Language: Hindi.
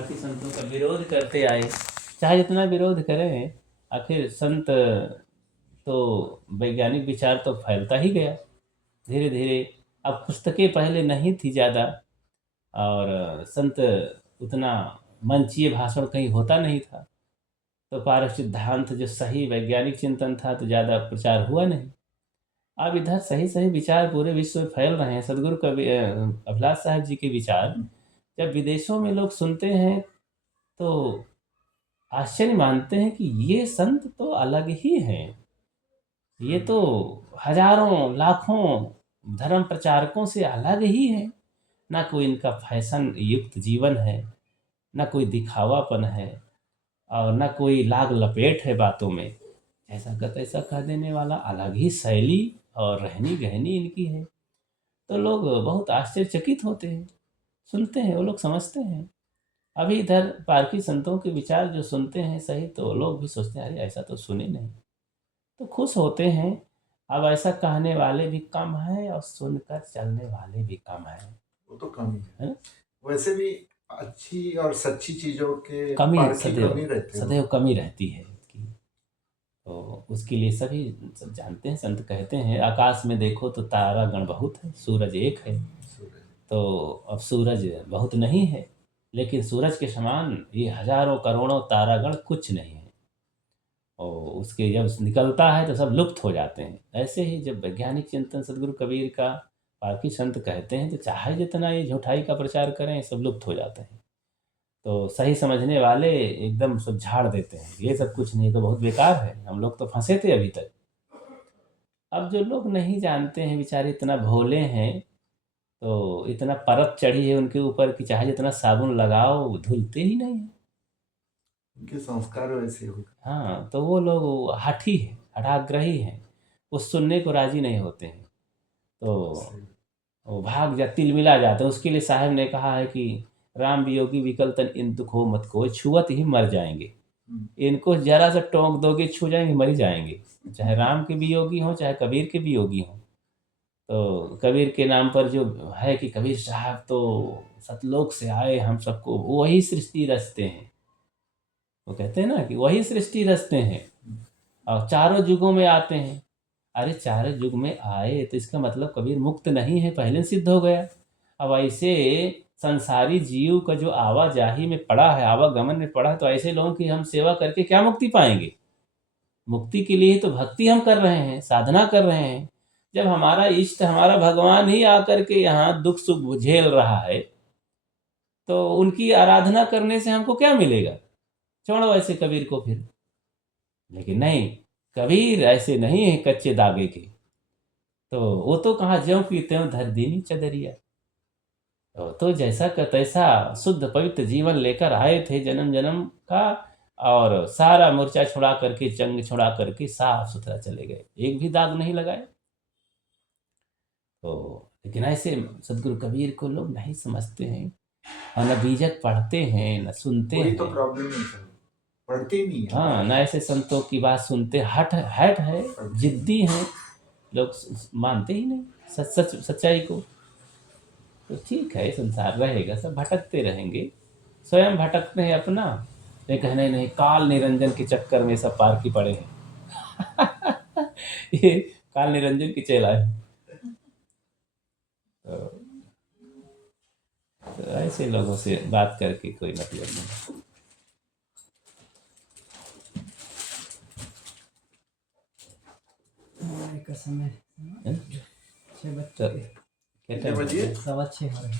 बाकी संतों का विरोध करते आए। चाहे जितना विरोध करें, आखिर संत तो वैज्ञानिक विचार तो फैलता ही गया धीरे धीरे। अब पुस्तकें पहले नहीं थी ज़्यादा, और संत उतना मंचीय भाषण कहीं होता नहीं था, तो पारक सिद्धांत जो सही वैज्ञानिक चिंतन था तो ज़्यादा प्रचार हुआ नहीं। अब इधर सही सही विचार पूरे विश्व में फैल रहे हैं। सदगुरु कवि अभिलाष साहब जी के विचार जब विदेशों में लोग सुनते हैं तो आश्चर्य मानते हैं कि ये संत तो अलग ही हैं। ये तो हजारों लाखों धर्म प्रचारकों से अलग ही हैं। ना कोई इनका फैशन युक्त जीवन है, ना कोई दिखावापन है, और ना कोई लाग लपेट है बातों में। ऐसा का तैसा कह देने वाला अलग ही शैली और रहनी गहनी इनकी है। तो लोग बहुत आश्चर्यचकित होते हैं, सुनते हैं, वो लोग समझते हैं। अभी इधर पारकी संतों के विचार जो सुनते हैं सही, तो लोग भी सोचते हैं अरे ऐसा तो सुने नहीं, तो खुश होते हैं। अब ऐसा कहने वाले भी कम हैं और सुनकर चलने वाले भी कम हैं। वो तो कम ही है। है? वैसे भी अच्छी और सच्ची चीजों के कमी पारखी सदैव कमी रहते हो। सदैव कमी रहती है इसकी। तो उसके लिए सभी सब जानते हैं। संत कहते हैं आकाश में देखो तो तारा गण बहुत है, सूरज एक है। सूरज। तो अब सूरज बहुत नहीं है, लेकिन सूरज के समान ये हजारों करोड़ों तारागण कुछ नहीं है। और उसके जब निकलता है तो सब लुप्त हो जाते हैं। ऐसे ही जब वैज्ञानिक चिंतन सदगुरु कबीर का पारकी संत कहते हैं तो चाहे जितना ये झूठाई का प्रचार करें सब लुप्त हो जाते हैं। तो सही समझने वाले एकदम सब झाड़ देते हैं, ये सब कुछ नहीं, तो बहुत बेकार है, हम लोग तो फंसे थे अभी तक। अब जो लोग नहीं जानते हैं बेचारे, इतना भोले हैं, तो इतना परत चढ़ी है उनके ऊपर कि चाहे जितना साबुन लगाओ वो धुलते ही नहीं है। उनके संस्कार वैसे हो। हाँ, तो वो लोग हठी है, हठाग्रही हैं, वो सुनने को राजी नहीं होते हैं। तो वो भाग जा तिलमिला जाते हैं। उसके लिए साहब ने कहा है कि राम वियोगी विकल तन इन दुखो मत को, छुअत ही मर जाएंगे। इनको जरा सा टोंक दोगे छू जाएंगे, मर ही जाएंगे। चाहे राम के वियोगी हों चाहे कबीर के वियोगी हों। तो कबीर के नाम पर जो है कि कबीर साहब तो सतलोक से आए, हम सबको वही सृष्टि रचते हैं। वो कहते हैं ना कि वही सृष्टि रचते हैं और चारों युगों में आते हैं। अरे चारों युग में आए तो इसका मतलब कबीर मुक्त नहीं है, पहले सिद्ध हो गया। अब ऐसे संसारी जीव का जो आवाजाही में पड़ा है, आवागमन में पड़ा है, तो ऐसे लोगों की हम सेवा करके क्या मुक्ति पाएंगे? मुक्ति के लिए तो भक्ति हम कर रहे हैं, साधना कर रहे हैं। जब हमारा इष्ट, हमारा भगवान ही आकर के यहाँ दुख सुख झेल रहा है, तो उनकी आराधना करने से हमको क्या मिलेगा? छोड़ो ऐसे कबीर को फिर। लेकिन नहीं, कबीर ऐसे नहीं है कच्चे दागे के। तो वो तो कहा ज्यों की त्यों धर दीनी चदरिया। तो जैसा का तैसा शुद्ध पवित्र जीवन लेकर आए थे जन्म जन्म का, और सारा मूर्छा छुड़ा करके, चंग छुड़ा करके साफ सुथरा चले गए, एक भी दाग नहीं लगाए। तो लेकिन ऐसे सदगुरु कबीर को लोग नहीं समझते हैं, और न बीजक पढ़ते हैं न सुनते वही तो हैं। प्रॉब्लम है सर, पढ़ते ही नहीं है। हाँ, न ऐसे संतों की बात सुनते, हट हट है, जिद्दी हैं लोग, मानते ही नहीं सच सच सच्चाई को। तो ठीक है, संसार रहेगा, सब भटकते रहेंगे, स्वयं भटकते हैं अपना। लेकिन कहने नहीं, काल निरंजन के चक्कर में सब पार की पड़े हैं। ये काल निरंजन की चेला है। तो ऐसे लोगों से बात करके कोई मतलब नहीं। का समय है? 6 बज तो चुके। क्या टाइम हो गया? 6:15 हो रहे हैं।